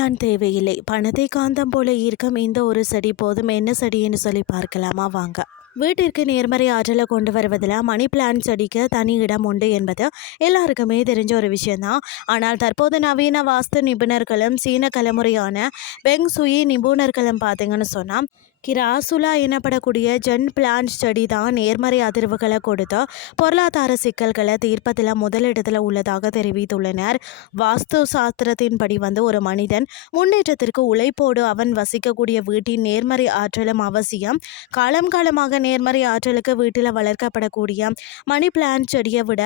Plan தேவையில்லை. பணத்தை காந்தம் போல ஈர்க்கும் இந்த ஒரு செடி போதும். என்ன செடின்னு சொல்லி பார்க்கலாமா? வாங்க. வீட்டிற்கு நேர்மறை ஆற்றலை கொண்டு வருவதில் மணி பிளான்ட் செடிக்கு தனி இடம் உண்டு என்பது எல்லாருக்குமே தெரிஞ்ச ஒரு விஷயம்தான். ஆனால் தற்போது நவீன வாஸ்து நிபுணர்களும் சீன தலைமுறையான பெங் சுயி நிபுணர்களும் பார்த்தீங்கன்னு சொன்னால் கிராசுலா எனப்படக்கூடிய ஜென் பிளான்ட் செடி தான் நேர்மறை அதிர்வுகளை கொடுத்து பொருளாதார சிக்கல்களை தீர்ப்பதில் முதலிடத்தில் உள்ளதாக தெரிவித்துள்ளனர். வாஸ்து சாஸ்திரத்தின்படி ஒரு மனிதன் முன்னேற்றத்திற்கு உழைப்போடு அவன் வசிக்கக்கூடிய வீட்டின் நேர்மறை ஆற்றலும் அவசியம். காலம் காலமாக நேர்மறை ஆற்றலுக்கு வீட்டில் வளர்க்கப்படக்கூடிய மணி பிளான்ட் செடியை விட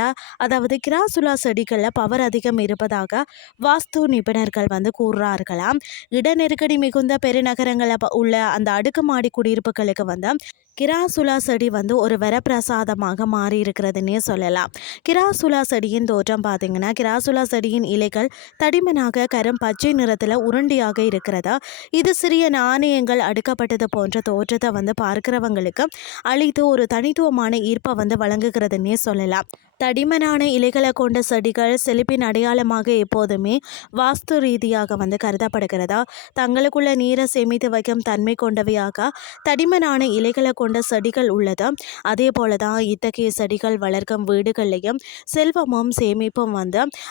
அதாவது கிராசுலா செடிகளில் பவர் அதிகம் இருப்பதாக வாஸ்து நிபுணர்கள் கூறுறார்களாம். இட நெருக்கடி மிகுந்த பெருநகரங்களில் உள்ள அந்த அடுக்குமாடி குடியிருப்புகளுக்கு கிராசுலா செடி ஒரு வரப்பிரசாதமாக மாறி இருக்கிறதுன்னே சொல்லலாம். கிராசுலா செடியின் தோற்றம் பார்த்தீங்கன்னா, கிராசுலா செடியின் இலைகள் தடிமனாக கரும் பச்சை நிறத்தில் உருண்டியாக இருக்கிறதா. இது சிறிய நாணயங்கள் அடுக்கப்பட்டது போன்ற தோற்றத்தை பார்க்கிறவங்களுக்கு அளித்து ஒரு தனித்துவமான ஈர்ப்பை வழங்குகிறதுன்னே சொல்லலாம். தடிமனான இலைகளை கொண்ட செடிகள் செழிப்பின் அடையாளமாக எப்போதுமே வாஸ்து ரீதியாக கருதப்படுகிறதா. தங்களுக்குள்ள நீரை சேமித்து வைக்கும் தன்மை கொண்டவையாக தடிமனான இலைகளை கொண்ட செடிகள் உள்ளது. அதே போல தான் இத்தகைய செடிகள் வளர்க்கும் வீடுகள்லையும் செல்வமும் சேமிப்பும்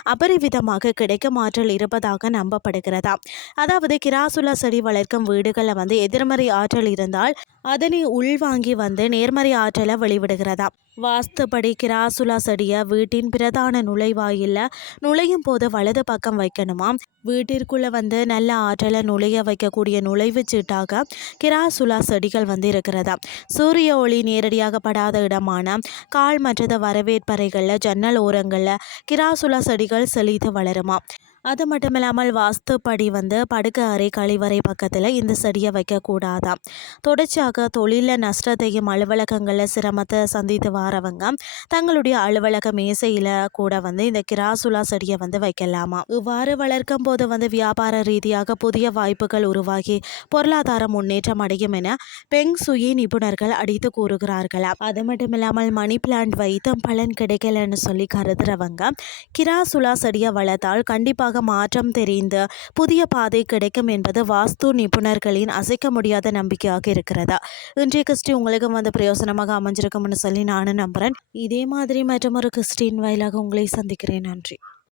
அபரிவிதமாக கிடைக்கும் ஆற்றல் இருப்பதாக நம்பப்படுகிறதா. அதாவது கிராசுலா செடி வளர்க்கும் வீடுகளில் எதிர்மறை ஆற்றல் இருந்தால் அதனை உள்வாங்கி நேர்மறை ஆற்றலை வெளிவிடுகிறதா. வாஸ்துபடி கிராசுலா செடியை வீட்டின் பிரதான நுழைவாயில் நுழையும் போது வலது பக்கம் வைக்கணுமாம். வீட்டிற்குள்ளே நல்ல ஆற்றலை நுழைய வைக்கக்கூடிய நுழைவு சீட்டாக கிராசுலா செடிகள் இருக்கிறதா. சூரிய ஒளி நேரடியாக படாத இடமான கால் மற்றது வரவேற்பறைகளில் ஜன்னல் ஓரங்களில் கிராசுலா செடிகள் செழித்து வளருமா. அது மட்டும் இல்லாமல் வாஸ்துப்படி படுக்கை அறை கழிவறை பக்கத்தில் இந்த செடியை வைக்கக்கூடாதாம். தொடர்ச்சியாக தொழிலில் நஷ்டத்தையும் அலுவலகங்களில் சிரமத்தை சந்தித்து வரவங்க தங்களுடைய அலுவலக மேசையில் கூட இந்த கிராசுலா செடியை வைக்கலாமா. இவ்வாறு வளர்க்கும் போது வியாபார ரீதியாக புதிய வாய்ப்புகள் உருவாகி பொருளாதார முன்னேற்றம் அடையும் என பெங் சுயி நிபுணர்கள் அடித்து கூறுகிறார்களாம். அது மட்டும் இல்லாமல் மணி பிளான்ட் வைத்தும் பலன் கிடைக்கலன்னு சொல்லி கருதுறவங்க கிராசுலா செடியை வளர்த்தால் கண்டிப்பாக மாற்றம் தெரிந்து புதிய பாதை கிடைக்கும் என்பது வாஸ்து நிபுணர்களின் அசைக்க முடியாத நம்பிக்கையாக இருக்கிறதா. இன்றைய கிறிஸ்டி உங்களுக்கு பிரயோசனமாக அமைஞ்சிருக்கும்னு சொல்லி நானும் நம்புகிறேன். இதே மாதிரி மற்றொரு கிறிஸ்டின் வாயிலாக உங்களை சந்திக்கிறேன். நன்றி.